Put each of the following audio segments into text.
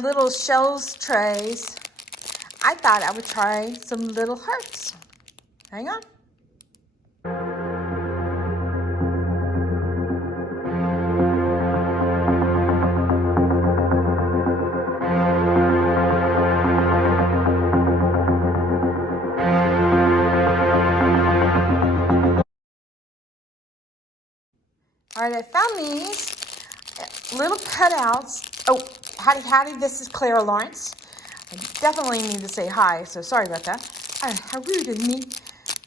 little shells trays, I thought I would try some little hearts. Hang on. All right, I found these little cutouts. Oh, howdy, howdy. This is Clara Lawrence. I definitely need to say hi, so sorry about that. How rude of me.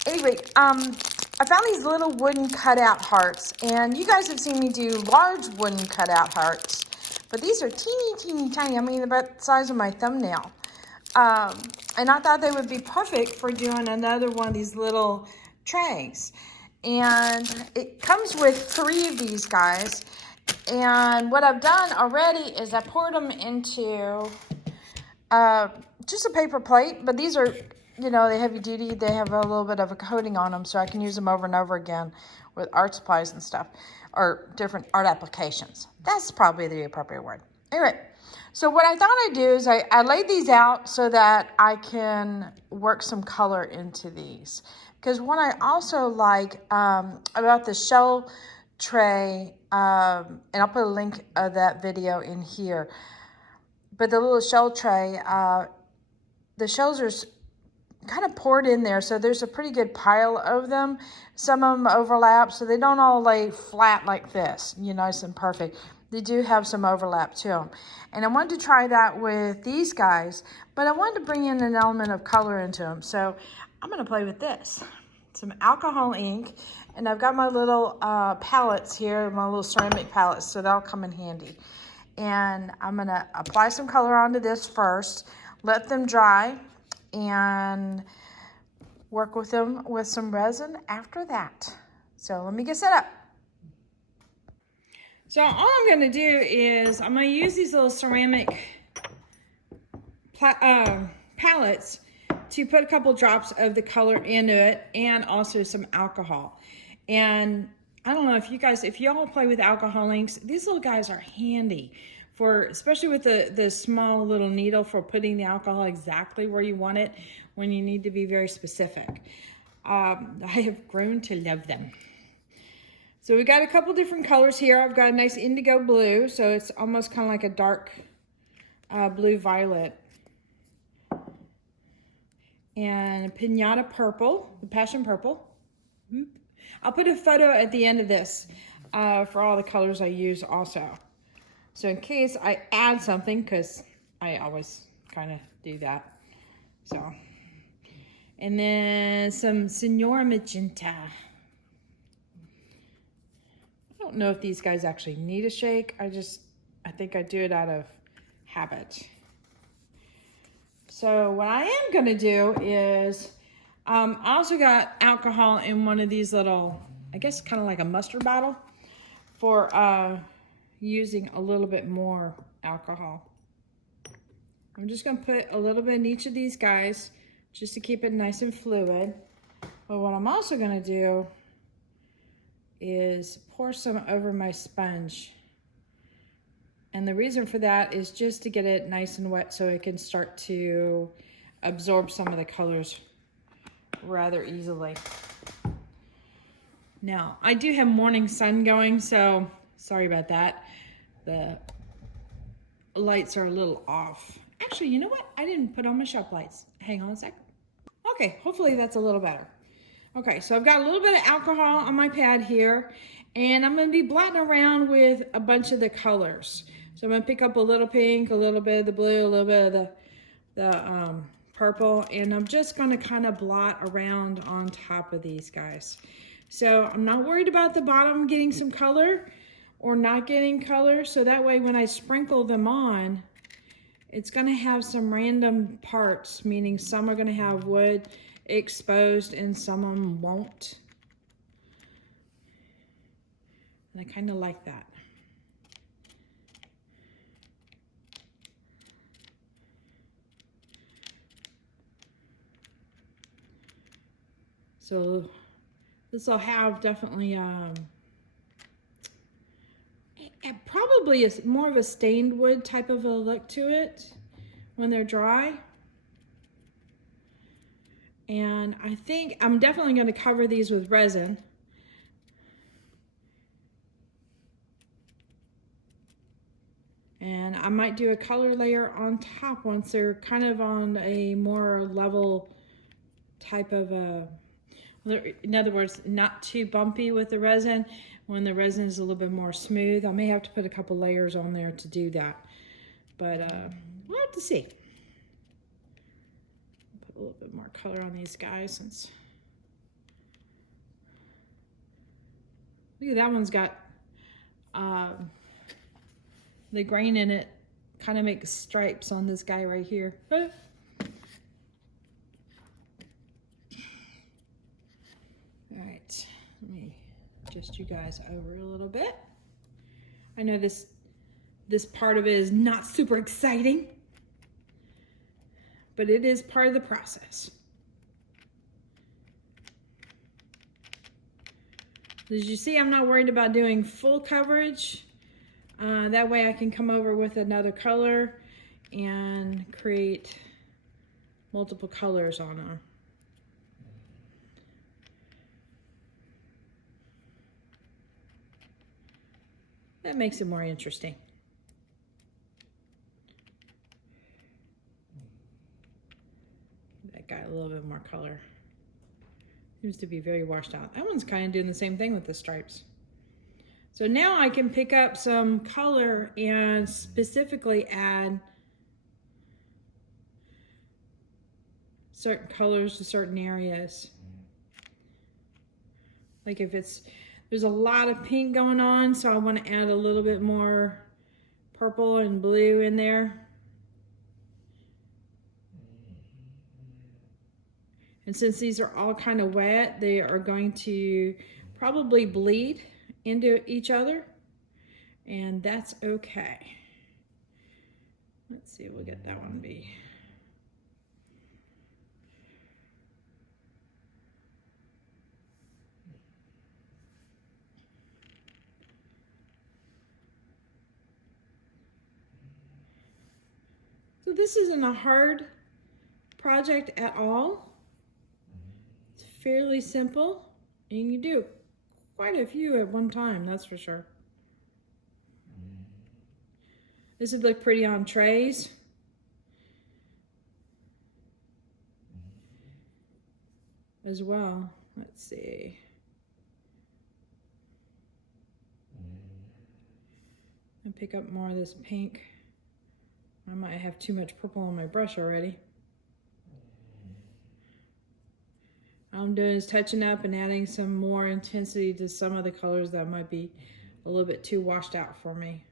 Anyway, I found these little wooden cutout hearts, and you guys have seen me do large wooden cutout hearts, but these are teeny, teeny, tiny. I mean, about the size of my thumbnail. And I thought they would be perfect for doing another one of these little trays. And it comes with 3 of these guys. And what I've done already is I poured them into just a paper plate. But these are, you know, they're heavy duty. They have a little bit of a coating on them, so I can use them over and over again with art supplies and stuff, or different art applications. That's probably the appropriate word. Anyway, so what I thought I'd do is I laid these out so that I can work some color into these. Because what I also like about the shell tray, and I'll put a link of that video in here, but the little shell tray, the shells are kind of poured in there, so there's a pretty good pile of them. Some of them overlap, so they don't all lay flat like this, you know, nice and perfect. They do have some overlap to them. And I wanted to try that with these guys, but I wanted to bring in an element of color into them. So I'm going to play with this. Some alcohol ink, and I've got my little palettes here, my little ceramic palettes, so that'll come in handy. And I'm going to apply some color onto this first, let them dry, and work with them with some resin after that. So let me get set up. So all I'm going to do is I'm going to use these little ceramic palettes to put a couple drops of the color into it, and also some alcohol. And I don't know if you guys, if y'all play with alcohol inks, these little guys are handy for, especially with the small little needle, for putting the alcohol exactly where you want it when you need to be very specific. I have grown to love them. So we got a couple different colors here. I've got a nice indigo blue, so it's almost kind of like a dark blue violet. And a pinata purple, the passion purple. I'll put a photo at the end of this for all the colors I use also. So in case I add something, because I always kind of do that. So, and then some Senora Magenta. I don't know if these guys actually need a shake. I think I do it out of habit. So what I am going to do is, I also got alcohol in one of these little, I guess kind of like a mustard bottle, for using a little bit more alcohol. I'm just going to put a little bit in each of these guys just to keep it nice and fluid. But what I'm also going to do is pour some over my sponge. And the reason for that is just to get it nice and wet so it can start to absorb some of the colors rather easily. Now, I do have morning sun going, so sorry about that. The lights are a little off. Actually, you know what? I didn't put on my shop lights. Hang on a sec. Okay, hopefully that's a little better. Okay, so I've got a little bit of alcohol on my pad here, and I'm going to be blotting around with a bunch of the colors. So I'm going to pick up a little pink, a little bit of the blue, a little bit of the purple, and I'm just going to kind of blot around on top of these guys. So I'm not worried about the bottom getting some color or not getting color, so that way when I sprinkle them on, it's going to have some random parts, meaning some are going to have wood exposed and some of them won't. And I kind of like that. So this will have definitely probably more of a stained wood type of a look to it when they're dry. And I think I'm definitely going to cover these with resin. And I might do a color layer on top once they're kind of on a more level type of a, in other words, not too bumpy with the resin. When the resin is a little bit more smooth, I may have to put a couple layers on there to do that. But we'll have to see. Put a little bit more color on these guys since. Look at that one's got the grain in it. Kind of makes stripes on this guy right here. All right, let me adjust you guys over a little bit. I know this part of it is not super exciting, but it is part of the process. As you see, I'm not worried about doing full coverage. That way I can come over with another color and create multiple colors on them. That makes it more interesting. That got a little bit more color. Seems to be very washed out. That one's kind of doing the same thing with the stripes. So now I can pick up some color and specifically add certain colors to certain areas. Like if there's a lot of pink going on, so I want to add a little bit more purple and blue in there. And since these are all kind of wet, they are going to probably bleed into each other, and that's okay. Let's see, we'll get that one be. So this isn't a hard project at all. It's fairly simple, and you do quite a few at one time, that's for sure. This would look pretty on trays. As well. Let's see. And pick up more of this pink. I might have too much purple on my brush already. All I'm doing is touching up and adding some more intensity to some of the colors that might be a little bit too washed out for me.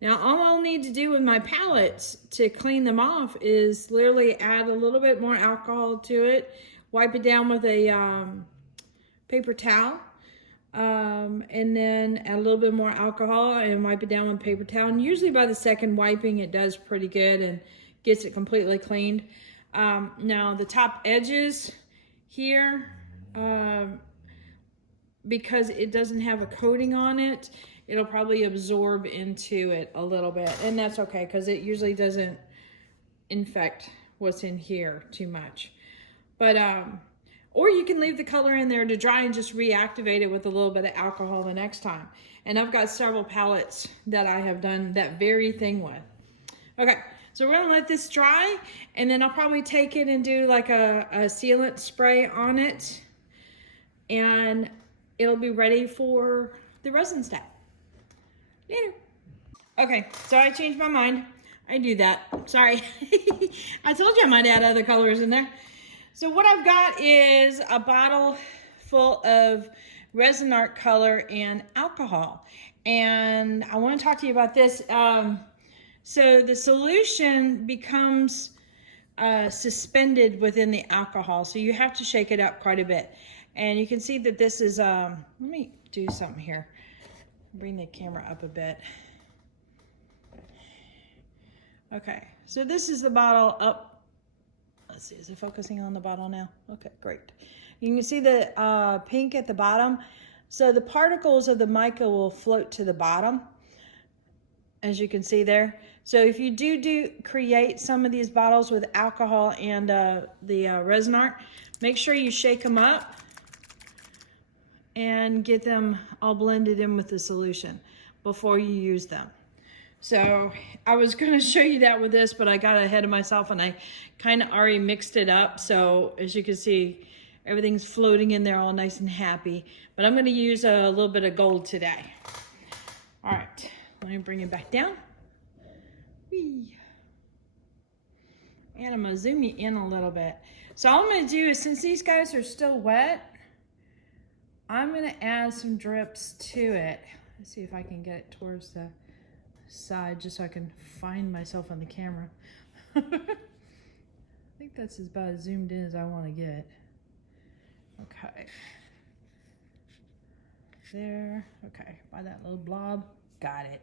Now all I'll need to do with my palettes to clean them off is literally add a little bit more alcohol to it, wipe it down with a paper towel, and then add a little bit more alcohol and wipe it down with a paper towel. And usually by the second wiping it does pretty good and gets it completely cleaned. Now the top edges here, because it doesn't have a coating on it, it'll probably absorb into it a little bit, and that's okay because it usually doesn't infect what's in here too much. But or you can leave the color in there to dry and just reactivate it with a little bit of alcohol the next time. And I've got several palettes that I have done that very thing with. Okay, so we're gonna let this dry, and then I'll probably take it and do like a sealant spray on it, and it'll be ready for the resin step. Later. Okay, so I changed my mind. I do that, sorry. I told you I might add other colors in there. So what I've got is a bottle full of resin art color and alcohol. And I want to talk to you about this. So the solution becomes suspended within the alcohol. So you have to shake it up quite a bit. And you can see that this is, let me do something here. Bring the camera up a bit. Okay, so this is the bottle up. Let's see, is it focusing on the bottle now? Okay, great. You can see the pink at the bottom. So the particles of the mica will float to the bottom, as you can see there. So if you do create some of these bottles with alcohol and the resin art, make sure you shake them up and get them all blended in with the solution before you use them. So I was going to show you that with this, but I got ahead of myself and I kind of already mixed it up. So as you can see, everything's floating in there all nice and happy. But I'm going to use a little bit of gold today. All right, let me bring it back down. Whee. And I'm going to zoom you in a little bit. So all I'm going to do is, since these guys are still wet, I'm going to add some drips to it. Let's see if I can get it towards the side just so I can find myself on the camera. I think that's about as zoomed in as I want to get. Okay. There. Okay. By that little blob. Got it.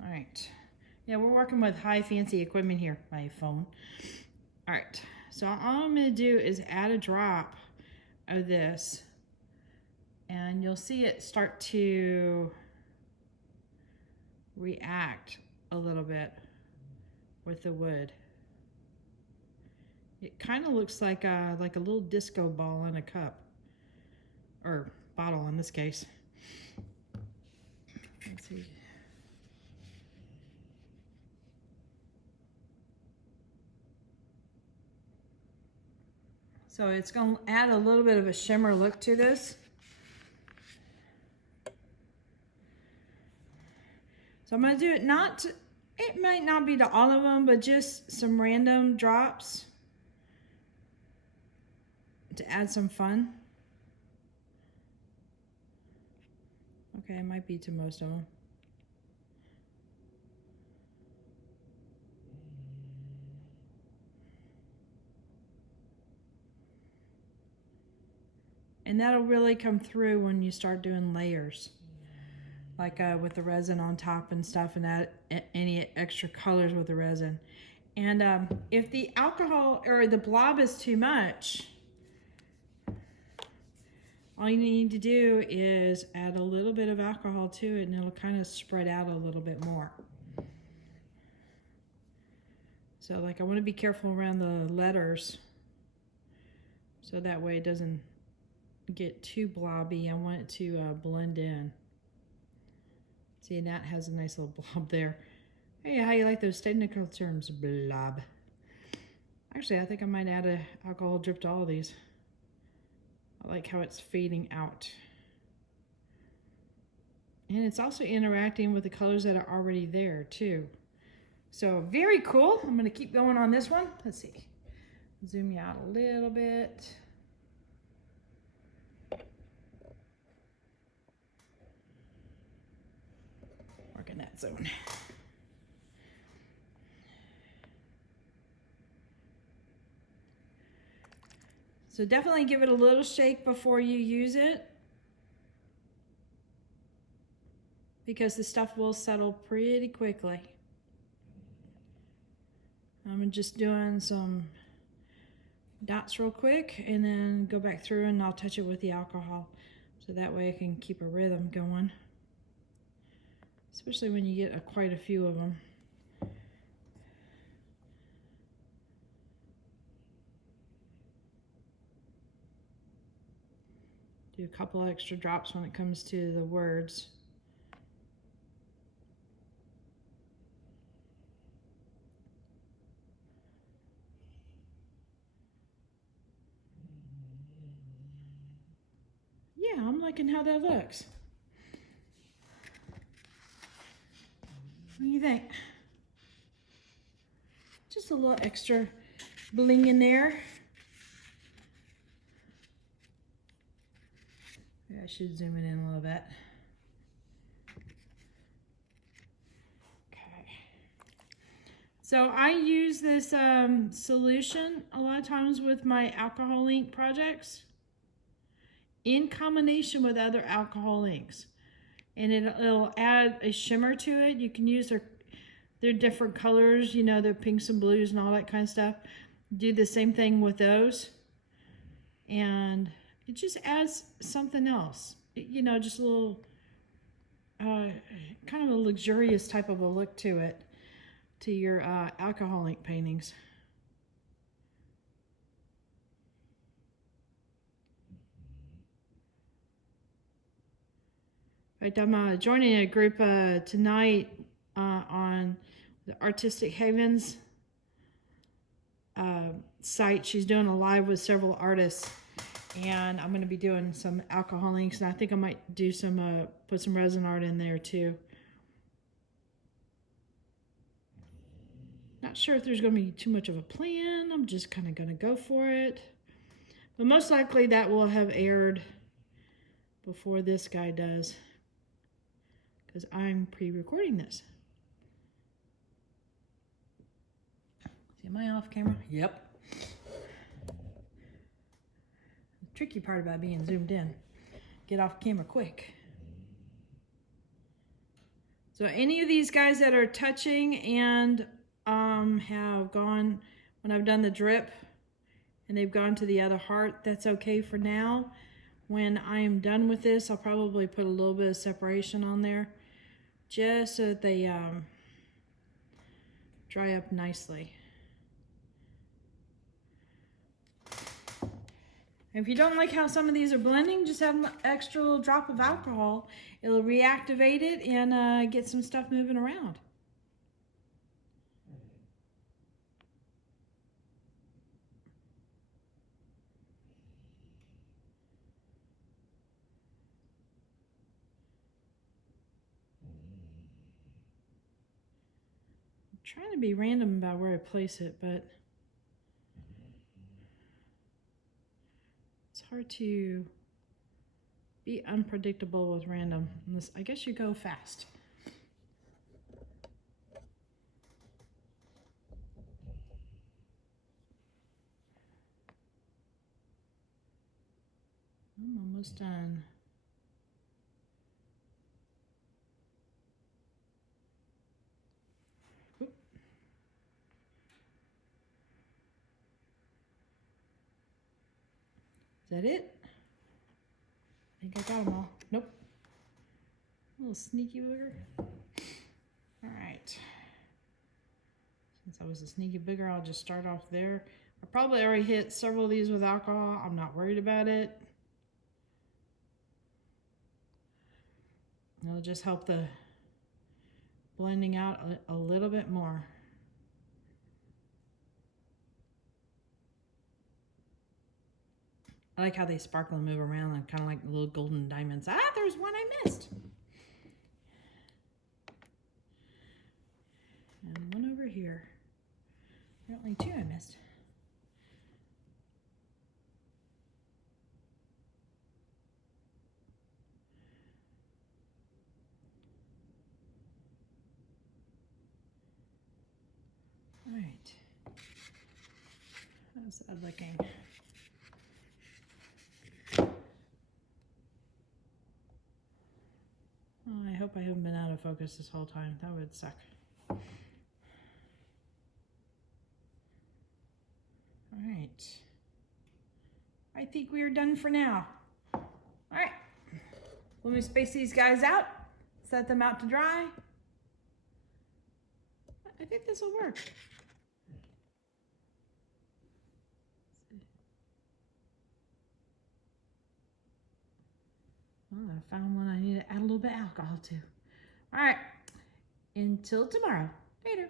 All right. Yeah, we're working with high fancy equipment here. My phone. All right. So all I'm going to do is add a drop of this, and you'll see it start to react a little bit with the wood. It kind of looks like a little disco ball in a cup, or bottle in this case. Let's see. So it's going to add a little bit of a shimmer look to this. So I'm going to do it it might not be to all of them, but just some random drops to add some fun. Okay, it might be to most of them. And that'll really come through when you start doing layers, like with the resin on top and stuff, and add any extra colors with the resin. And if the alcohol or the blob is too much, all you need to do is add a little bit of alcohol to it, and it'll kind of spread out a little bit more. So like, I want to be careful around the letters, so that way it doesn't get too blobby. I want it to blend in. See, and that has a nice little blob there. Hey, how you like those technical terms, blob? Actually, I think I might add a alcohol drip to all of these. I like how it's fading out. And it's also interacting with the colors that are already there too. So very cool. I'm going to keep going on this one. Let's see. Zoom you out a little bit. In that zone. So definitely give it a little shake before you use it, because the stuff will settle pretty quickly. I'm just doing some dots real quick and then go back through and I'll touch it with the alcohol, so that way I can keep a rhythm going. Especially when you get quite a few of them. Do a couple extra drops when it comes to the words. Yeah, I'm liking how that looks. What do you think? Just a little extra bling in there. Yeah, I should zoom it in a little bit. Okay. So I use this solution a lot of times with my alcohol ink projects in combination with other alcohol inks. And it'll add a shimmer to it. You can use their different colors, you know, their pinks and blues and all that kind of stuff. Do the same thing with those. And it just adds something else. You know, just a little, kind of a luxurious type of a look to it, to your alcohol ink paintings. In fact, I'm joining a group tonight on the Artistic Havens site. She's doing a live with several artists, and I'm going to be doing some alcohol inks, and I think I might do some put some resin art in there too. Not sure if there's going to be too much of a plan. I'm just kind of going to go for it, but most likely that will have aired before this guy does, because I'm pre-recording this. Am I off camera? Yep. The tricky part about being zoomed in, get off camera quick. So any of these guys that are touching and have gone, when I've done the drip and they've gone to the other heart, that's okay for now. When I'm done with this, I'll probably put a little bit of separation on there, just so that they dry up nicely. If you don't like how some of these are blending, just have an extra little drop of alcohol. It'll reactivate it and get some stuff moving around. I'm trying to be random about where I place it, but it's hard to be unpredictable with random. Unless, I guess you go fast. I'm almost done. Oop. Is that it? I think I got them all. Nope. A little sneaky booger. All right. Since I was a sneaky booger, I'll just start off there. I probably already hit several of these with alcohol. I'm not worried about it. It'll just help the blending out a little bit more. I like how they sparkle and move around, and kind of like little golden diamonds. Ah, there's one I missed. And one over here. Apparently two I missed. All right. How's that looking? Oh, I hope I haven't been out of focus this whole time. That would suck. All right. I think we are done for now. All right. Let me space these guys out, set them out to dry. I think this will work. Well, I found one I need to add a little bit of alcohol to. All right, until tomorrow. Later.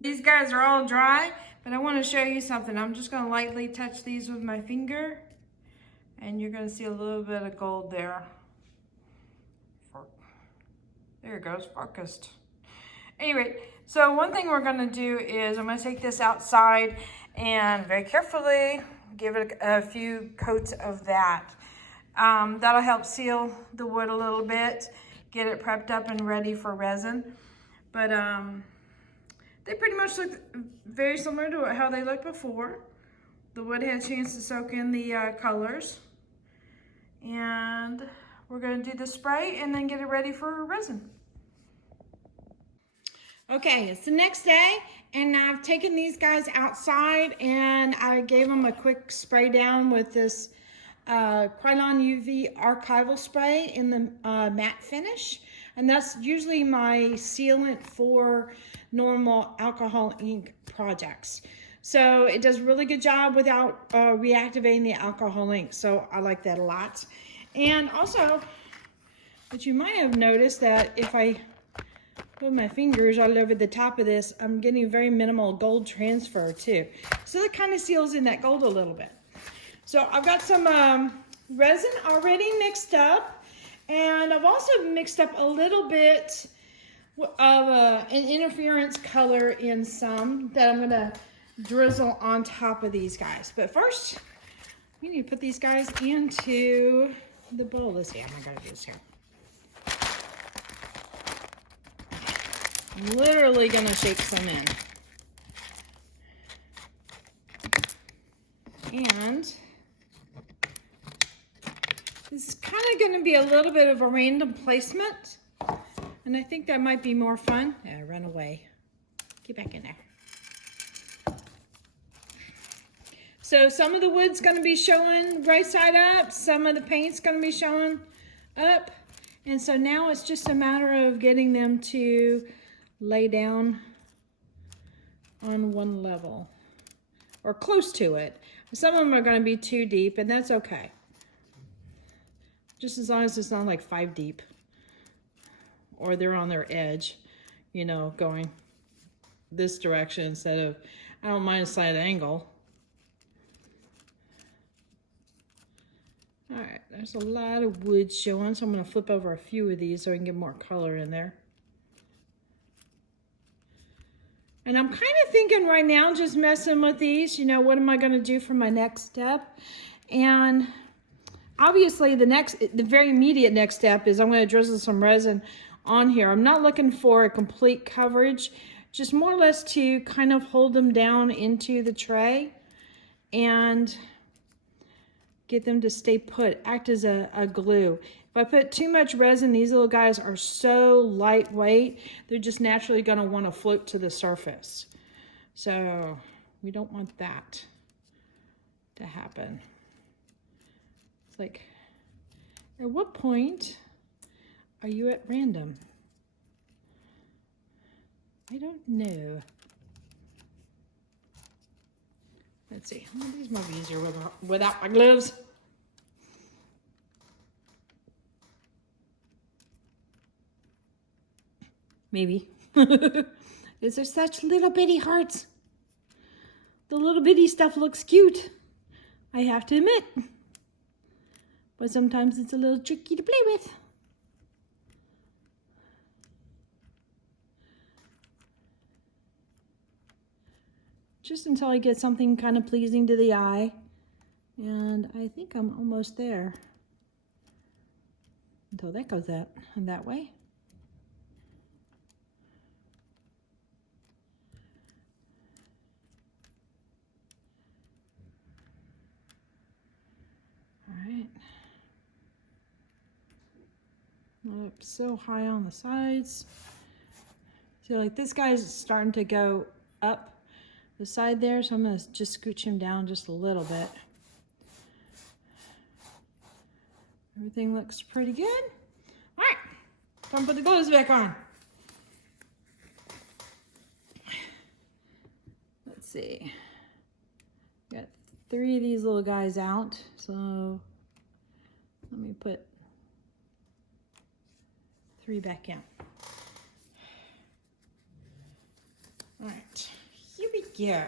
These guys are all dry, but I want to show you something. I'm just going to lightly touch these with my finger, and you're going to see a little bit of gold there. There it goes, focused. Anyway, so one thing we're going to do is I'm going to take this outside and very carefully give it a few coats of that. That'll help seal the wood a little bit, get it prepped up and ready for resin. But they pretty much look very similar to how they looked before. The wood had a chance to soak in the colors. And we're going to do the spray and then get it ready for resin. Okay, it's the next day, and I've taken these guys outside and I gave them a quick spray down with this Krylon UV archival spray in the matte finish. And that's usually my sealant for normal alcohol ink projects. So it does a really good job without reactivating the alcohol ink. So I like that a lot. And also, but you might have noticed that if I put my fingers all over the top of this, I'm getting very minimal gold transfer too. So that kind of seals in that gold a little bit. So I've got some resin already mixed up. And I've also mixed up a little bit of an interference color in some that I'm gonna drizzle on top of these guys. But first, we need to put these guys into the bowl. Let's see, how am I gonna do this here? I'm literally gonna shake some in. And this is kind of going to be a little bit of a random placement, and I think that might be more fun. Yeah, run away. Get back in there. So some of the wood's going to be showing right side up, some of the paint's going to be showing up, and so now it's just a matter of getting them to lay down on one level, or close to it. Some of them are going to be too deep, and that's okay. Just as long as it's not like 5 deep, or they're on their edge, you know, going this direction instead of, I don't mind a slight angle. All right, there's a lot of wood showing, so I'm going to flip over a few of these so I can get more color in there. And I'm kind of thinking right now, just messing with these, you know, what am I going to do for my next step? And obviously the very immediate next step is I'm going to drizzle some resin on here. I'm not looking for a complete coverage, just more or less to kind of hold them down into the tray and get them to stay put, act as a glue. If I put too much resin, these little guys are so lightweight, they're just naturally going to want to float to the surface. So we don't want that to happen. It's like, at what point are you at random? I don't know. Let's see, these might be easier without my gloves. Maybe. Is there such little bitty hearts? The little bitty stuff looks cute, I have to admit. But sometimes it's a little tricky to play with. Just until I get something kind of pleasing to the eye. And I think I'm almost there. Until that goes that way. Not up so high on the sides. See, like this guy's starting to go up the side there, so I'm going to just scooch him down just a little bit. Everything looks pretty good. All right, time to put the gloves back on. Let's see. Got 3 of these little guys out, so let me put 3 back in. All right, here we go.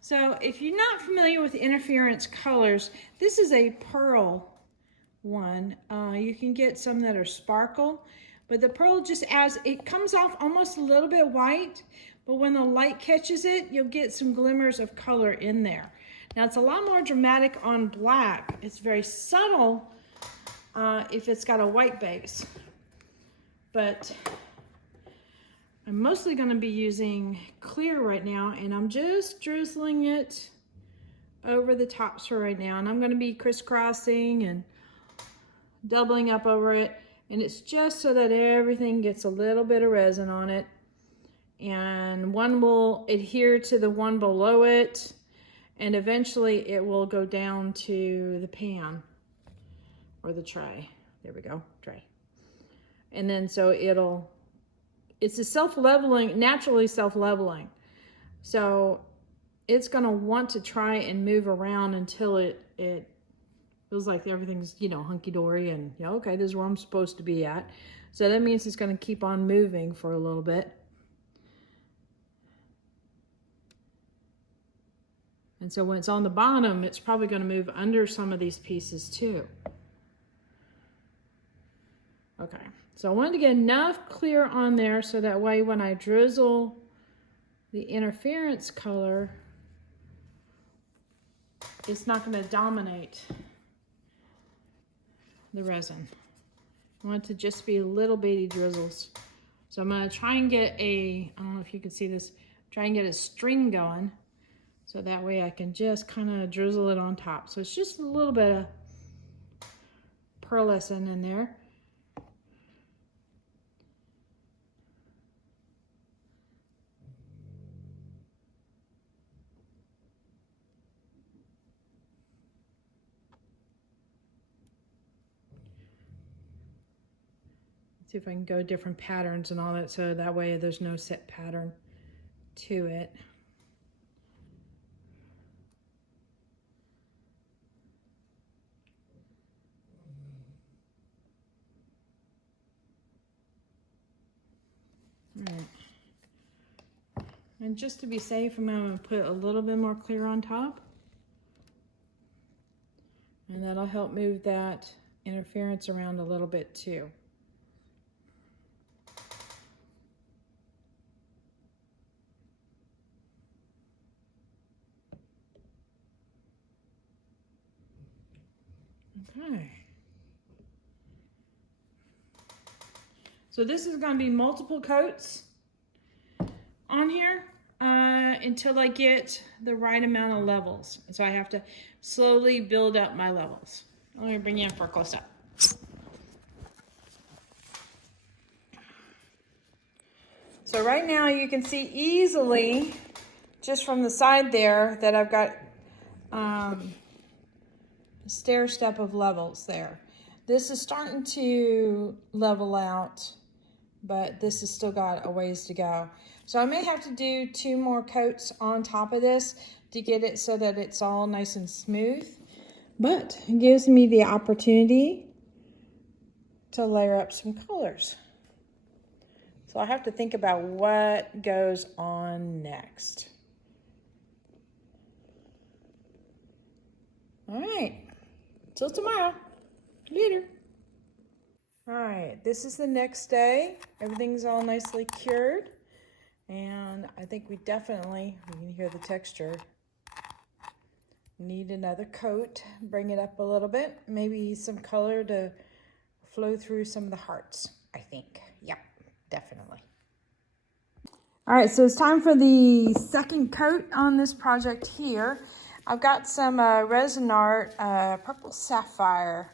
So if you're not familiar with interference colors, this is a pearl one. You can get some that are sparkle, but the pearl just adds, it comes off almost a little bit white, but when the light catches it, you'll get some glimmers of color in there. Now it's a lot more dramatic on black. It's very subtle if it's got a white base, but I'm mostly going to be using clear right now, and I'm just drizzling it over the tops for right now, and I'm going to be crisscrossing and doubling up over it, and it's just so that everything gets a little bit of resin on it, and one will adhere to the one below it, And eventually it will go down to the pan or the tray. There we go, tray. And then so it's a self-leveling, naturally self-leveling. So it's gonna want to try and move around until it feels like everything's, hunky-dory and, okay, this is where I'm supposed to be at. So that means it's gonna keep on moving for a little bit. And so when it's on the bottom, it's probably gonna move under some of these pieces too. Okay, so I wanted to get enough clear on there so that way when I drizzle the interference color, it's not going to dominate the resin. I want it to just be little bitty drizzles. So I'm going to try and get I don't know if you can see this, try and get a string going so that way I can just kind of drizzle it on top. So it's just a little bit of pearlescent in there. See if I can go different patterns and all that, so that way there's no set pattern to it. All right. And just to be safe, I'm going to put a little bit more clear on top. And that'll help move that interference around a little bit too. Okay. So this is going to be multiple coats on here until I get the right amount of levels. So I have to slowly build up my levels. Let me bring you in for a close-up. So right now you can see easily, just from the side there, that I've got a stair step of levels there. This is starting to level out, but this has still got a ways to go. So I may have to do 2 more coats on top of this to get it so that it's all nice and smooth. But it gives me the opportunity to layer up some colors. So I have to think about what goes on next. All right, till tomorrow. Later. All right, this is the next day. Everything's all nicely cured. And I think we definitely, you can hear the texture, need another coat. Bring it up a little bit. Maybe some color to flow through some of the hearts, I think. Yep, definitely. All right, so it's time for the second coat on this project here. I've got some Resin art, purple sapphire,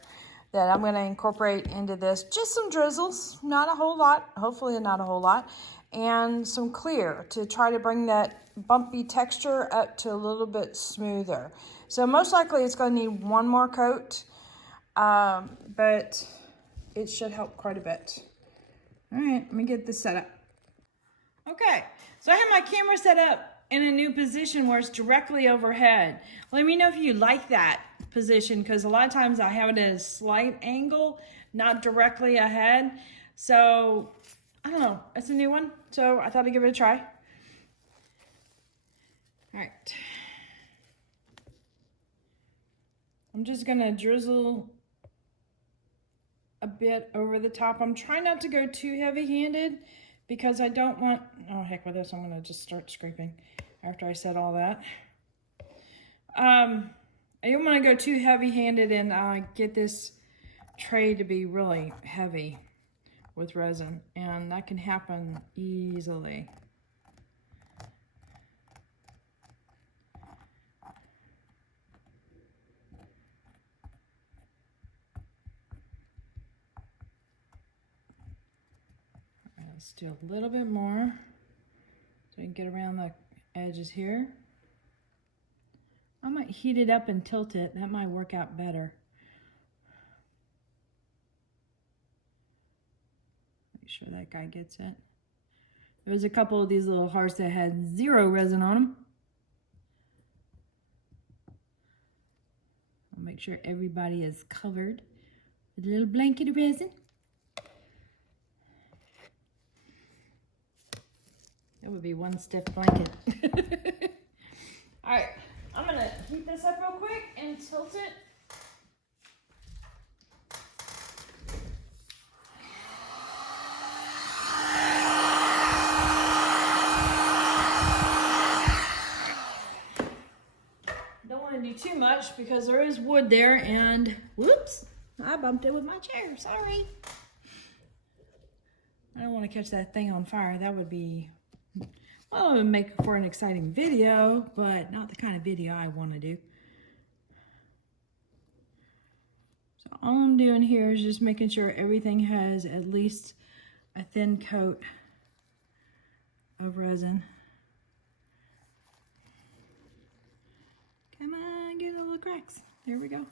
that I'm going to incorporate into this. Just some drizzles, not a whole lot, hopefully not a whole lot, and some clear to try to bring that bumpy texture up to a little bit smoother. So most likely it's going to need 1 more coat, but it should help quite a bit. All right, let me get this set up. Okay, so I have my camera set up in a new position where it's directly overhead. Let me know if you like that position, because a lot of times I have it at a slight angle, not directly ahead. So I don't know, it's a new one, so I thought I'd give it a try. All right, I'm just gonna drizzle a bit over the top. I'm trying not to go too heavy-handed because I don't want, oh heck with this, I'm gonna just start scraping after I said all that. I don't want to go too heavy-handed and get this tray to be really heavy with resin, and that can happen easily. Let's do a little bit more so I can get around the edges here. I might heat it up and tilt it. That might work out better. Make sure that guy gets it. There was a couple of these little hearts that had 0 resin on them. I'll make sure everybody is covered with a little blanket of resin. That would be one stiff blanket. All right, I'm gonna heat this up real quick and tilt it. Don't want to do too much because there is wood there, and whoops, I bumped it with my chair, sorry. I don't want to catch that thing on fire. That would be, well, it would make for an exciting video, but not the kind of video I want to do. So all I'm doing here is just making sure everything has at least a thin coat of resin. Come on, get a little cracks. There we go.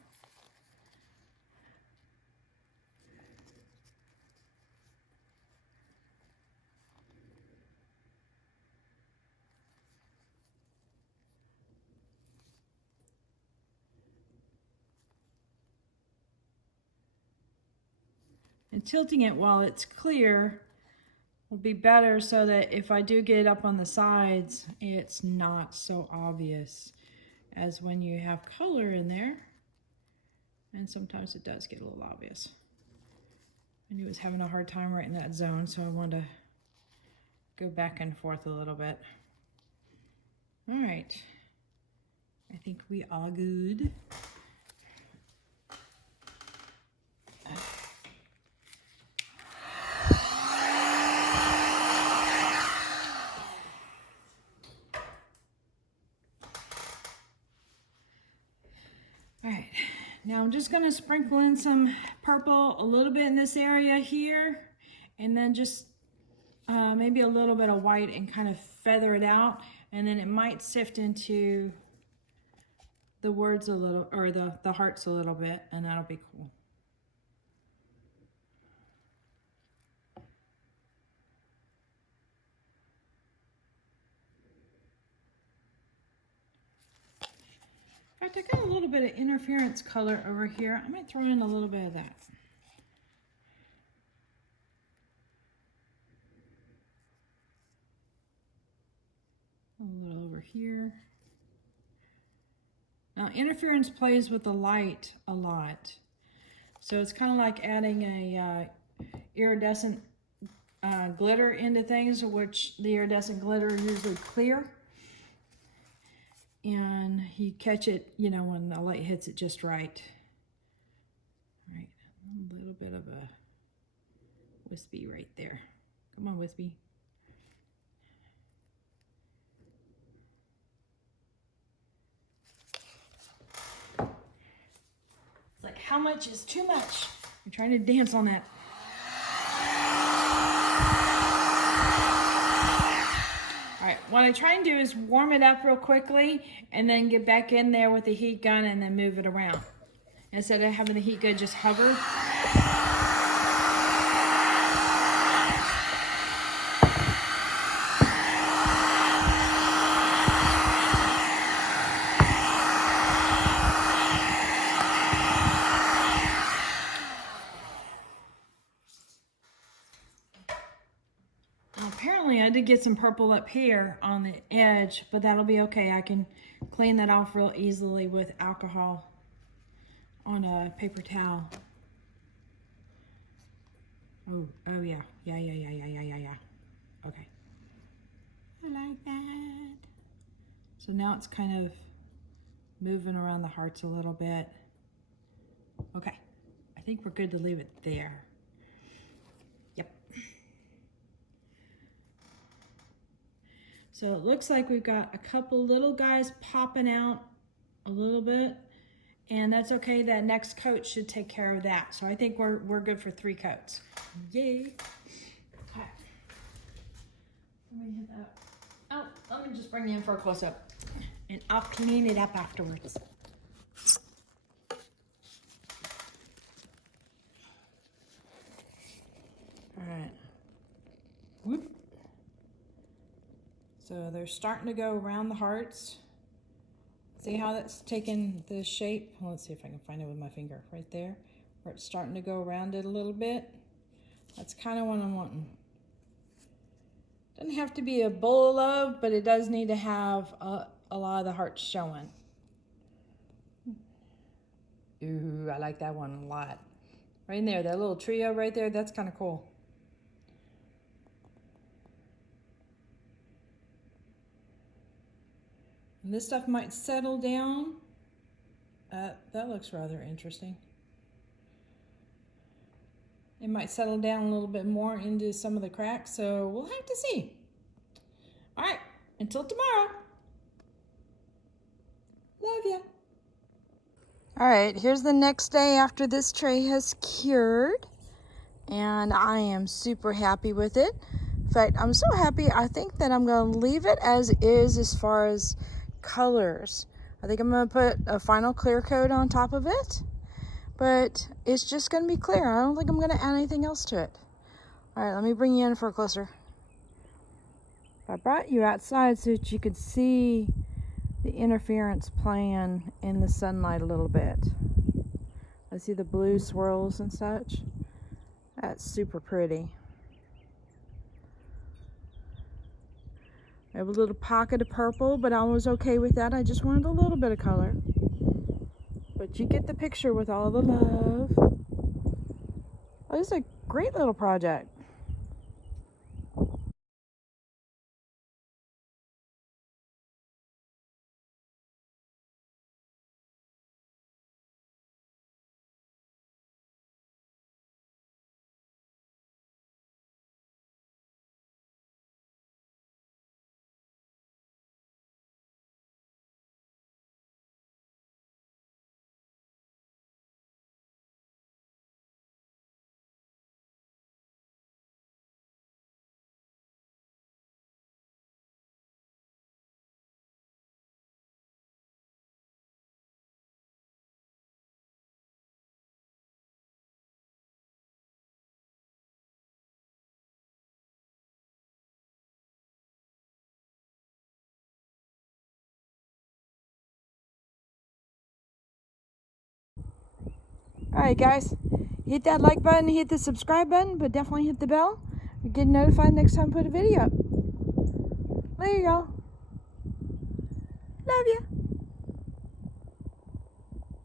And tilting it while it's clear will be better so that if I do get it up on the sides, it's not so obvious as when you have color in there. And sometimes it does get a little obvious. I knew I was having a hard time right in that zone, so I wanted to go back and forth a little bit. All right, I think we are good. Now I'm just going to sprinkle in some purple, a little bit in this area here, and then just maybe a little bit of white and kind of feather it out, and then it might sift into the words a little, or the hearts a little bit, and that'll be cool. In fact, I got a little bit of interference color over here. I might throw in a little bit of that. A little over here. Now, interference plays with the light a lot. So it's kind of like adding a iridescent glitter into things, which the iridescent glitter is usually clear. And you catch it, you know, when the light hits it just right. All right, a little bit of a wispy right there. Come on, wispy. It's like, how much is too much? I'm trying to dance on that. All right, what I try and do is warm it up real quickly and then get back in there with the heat gun and then move it around. Instead of having the heat gun just hover. Apparently I did get some purple up here on the edge, but that'll be okay. I can clean that off real easily with alcohol on a paper towel. Oh yeah. Yeah. Okay. I like that. So now it's kind of moving around the hearts a little bit. Okay. I think we're good to leave it there. Yep. So it looks like we've got a couple little guys popping out a little bit, and that's okay. That next coat should take care of that. So I think we're good for 3 coats. Yay. Okay. Let me hit that. Oh, let me just bring you in for a close-up and I'll clean it up afterwards. All right. Whoop. So they're starting to go around the hearts. See how that's taking the shape? Let's see if I can find it with my finger right there, where it's starting to go around it a little bit. That's kind of what I'm wanting. Doesn't have to be a bowl of love, but it does need to have a lot of the hearts showing. Ooh, I like that one a lot. Right in there, that little trio right there, that's kind of cool. And this stuff might settle down. That looks rather interesting. It might settle down a little bit more into some of the cracks, so we'll have to see. All right, until tomorrow. Love ya. All right, here's the next day after this tray has cured, and I am super happy with it. In fact, I'm so happy, I think that I'm gonna leave it as is as far as colors. I think I'm gonna put a final clear coat on top of it, but it's just gonna be clear. I don't think I'm gonna add anything else to it. All right, let me bring you in for a closer. I brought you outside so that you could see the interference playing in the sunlight a little bit. I see the blue swirls and such. That's super pretty. I have a little pocket of purple, but I was okay with that. I just wanted a little bit of color. But you get the picture with all the love. Oh, this is a great little project. Alright guys, hit that like button, hit the subscribe button, but definitely hit the bell. You get notified next time I put a video up. Later y'all. Love ya.